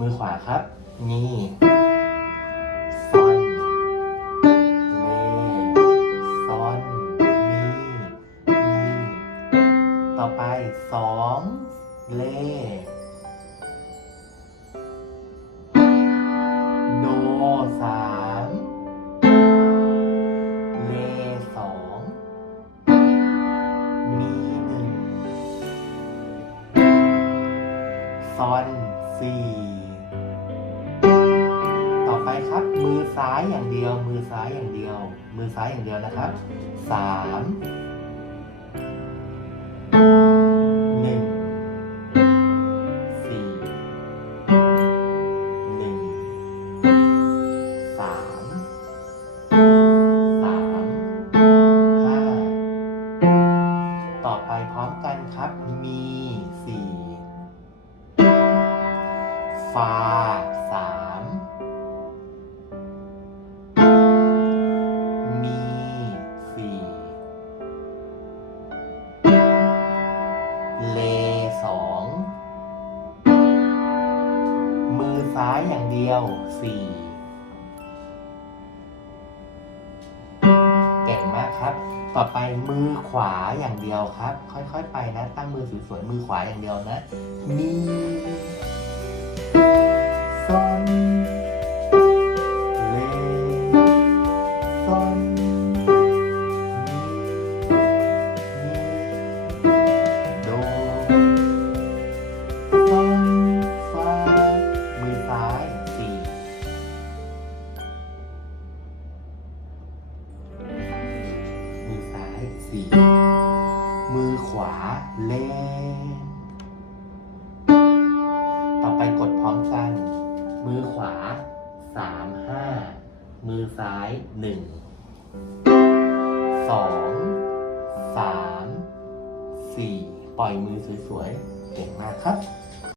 มือขวาครับ นี่ซอนเลซอนมีมีต่อไปสองเลโดสามเลสองมีหนึ่งซอนสี่ ไปครับ มือซ้ายอย่างเดียว มือซ้ายอย่างเดียว มือซ้ายอย่างเดียวนะครับสามหนึ่งสี่หนึ่งสามสามห้าต่อไปพร้อมกันครับ มีสี่ฟาสาม เลสองมือซ้ายอย่างเดียวสี่เก่งมากครับ ต่อไปมือขวาอย่างเดียวครับ ค่อยๆไปนะ ตั้งมือสวยๆมือขวาอย่างเดียวนะมี สี่มือขวาเล่ต่อไปกดพร้อมกัน มือขวาสามห้ามือซ้ายหนึ่งสองสามสี่ปล่อยมือสวยๆ เก่งมากครับ